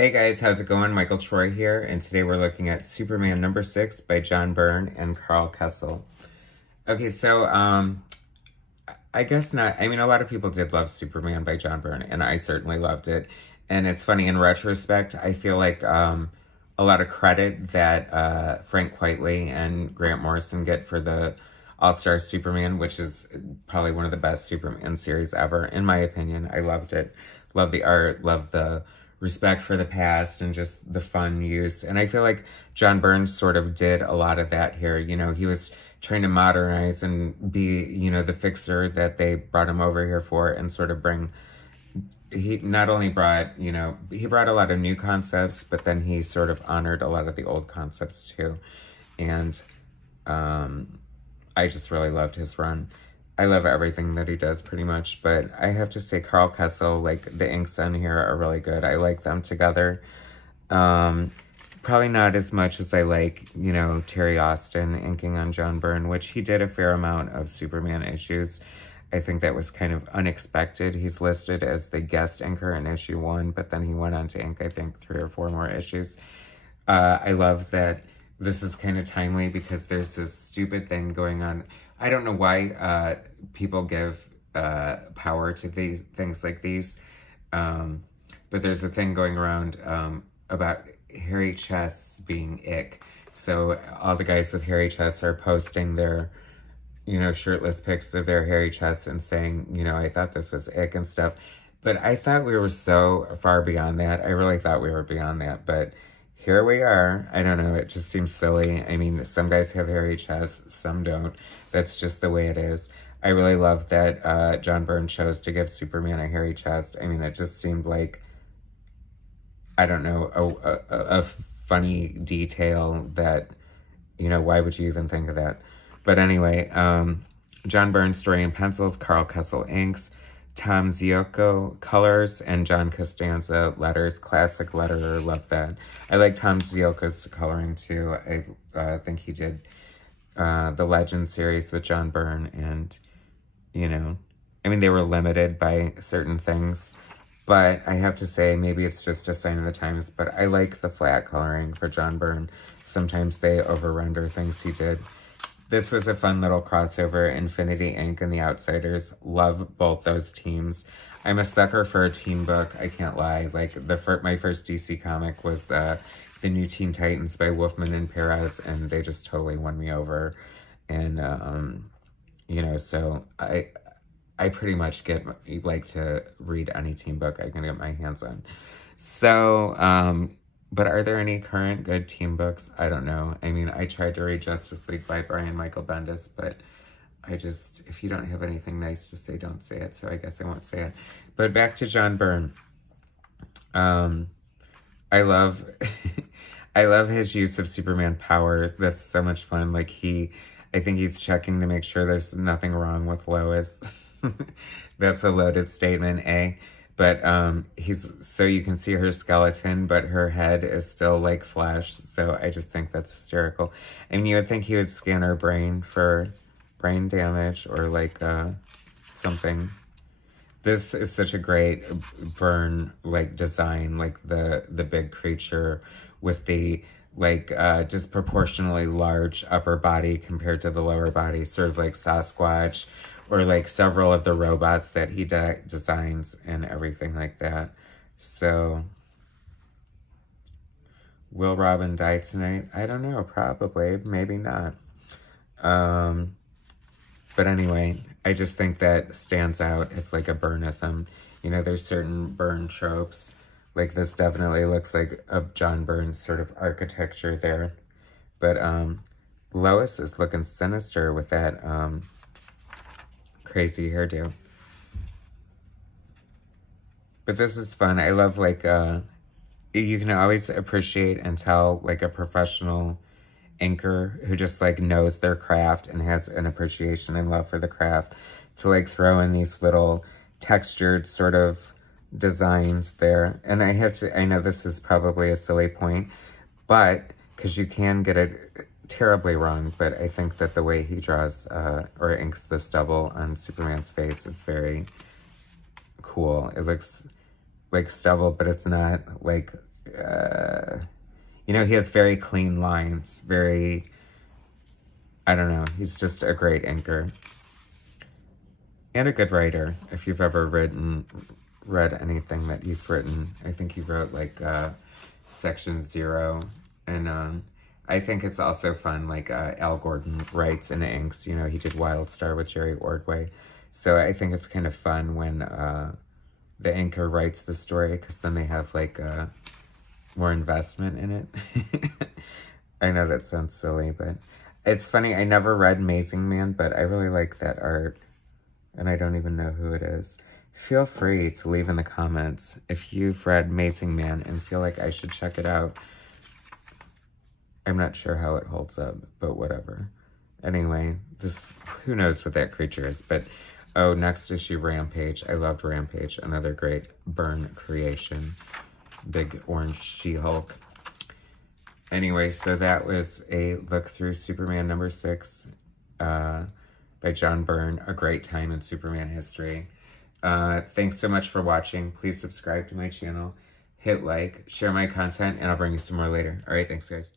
Hey guys, how's it going? Michael Troy here, and today we're looking at Superman #6 by John Byrne and Carl Kessel. Okay, so, I guess not. I mean, a lot of people did love Superman by John Byrne, and I certainly loved it. And it's funny, in retrospect, I feel like a lot of credit that Frank Quitely and Grant Morrison get for the All-Star Superman, which is probably one of the best Superman series ever, in my opinion. I loved it. Loved the art, loved the respect for the past, and just the fun use. And I feel like John Byrne sort of did a lot of that here. You know, he was trying to modernize and be, you know, the fixer that they brought him over here for, and sort of bring, he not only brought, you know, he brought a lot of new concepts, but then he sort of honored a lot of the old concepts too. And I just really loved his run. I love everything that he does pretty much, but I have to say Carl Kessel, like the inks on here are really good. I like them together. Probably not as much as I like, you know, Terry Austin inking on John Byrne, which he did a fair amount of Superman issues. I think that was kind of unexpected. He's listed as the guest inker in issue 1, but then he went on to ink, I think, 3 or 4 more issues. I love that this is kind of timely because there's this stupid thing going on. I don't know why people give power to these things like these, but there's a thing going around about hairy chests being ick. So all the guys with hairy chests are posting their, you know, shirtless pics of their hairy chests and saying, you know, I thought this was ick and stuff. But I thought we were so far beyond that. I really thought we were beyond that, but here we are. I don't know, it just seems silly. I mean, some guys have hairy chests, some don't. That's just the way it is. I really love that John Byrne chose to give Superman a hairy chest. I mean, it just seemed like, I don't know, a funny detail that, you know, why would you even think of that? But anyway, John Byrne story and pencils, Carl Kessel inks, Tom Ziocco colors, and John Costanza letters. Classic letterer, love that. I like Tom Ziocco's coloring too. I think he did the Legend series with John Byrne, and, you know, I mean, they were limited by certain things, but I have to say, maybe it's just a sign of the times, but I like the flat coloring for John Byrne. Sometimes they over-render things he did. This was a fun little crossover. Infinity Inc. and The Outsiders. Love both those teams. I'm a sucker for a team book, I can't lie. Like, my first DC comic was the New Teen Titans by Wolfman and Perez, and they just totally won me over. And, you know, so I pretty much like to read any team book I can get my hands on. So, but are there any current good team books? I don't know. I mean, I tried to read Justice League by Brian Michael Bendis, but I just, if you don't have anything nice to say, don't say it. So I guess I won't say it. But back to John Byrne. I love, I love his use of Superman powers. That's so much fun. Like I think he's checking to make sure there's nothing wrong with Lois. That's a loaded statement, eh? But so you can see her skeleton, but her head is still like flesh. So I just think that's hysterical. I mean, you would think he would scan her brain for brain damage or like something. This is such a great Byrne like design, like the big creature with the like disproportionately large upper body compared to the lower body, sort of like Sasquatch, or like several of the robots that he designs and everything like that. So, will Robin die tonight? I don't know, probably, maybe not. But anyway, I just think that stands out. It's like a Byrneism. You know, there's certain Byrne tropes. Like this definitely looks like a John Byrne sort of architecture there. But Lois is looking sinister with that crazy hairdo. But this is fun. I love like, you can always appreciate and tell like a professional inker who just like knows their craft and has an appreciation and love for the craft to like throw in these little textured sort of designs there. And I know this is probably a silly point, but because you can get it terribly wrong, but I think that the way he draws or inks the stubble on Superman's face is very cool. It looks like stubble, but it's not like you know, he has very clean lines, very, I don't know, he's just a great inker. And a good writer, if you've ever read anything that he's written. I think he wrote, like, Section 0, and, I think it's also fun, like, Al Gordon writes and inks, you know, he did Wildstar with Jerry Ordway, so I think it's kind of fun when, the inker writes the story, because then they have, like, more investment in it. I know that sounds silly, but it's funny, I never read Amazing Man, but I really like that art, and I don't even know who it is. Feel free to leave in the comments if you've read Amazing Man and feel like I should check it out. I'm not sure how it holds up, but whatever. Anyway, who knows what that creature is, but, oh, next issue, Rampage. I loved Rampage, another great Byrne creation. Big orange She-Hulk. Anyway, so that was a look through Superman number 6 by John Byrne. A great time in Superman history. Thanks so much for watching. Please subscribe to my channel, hit like, share my content, and I'll bring you some more later. All right, thanks, guys.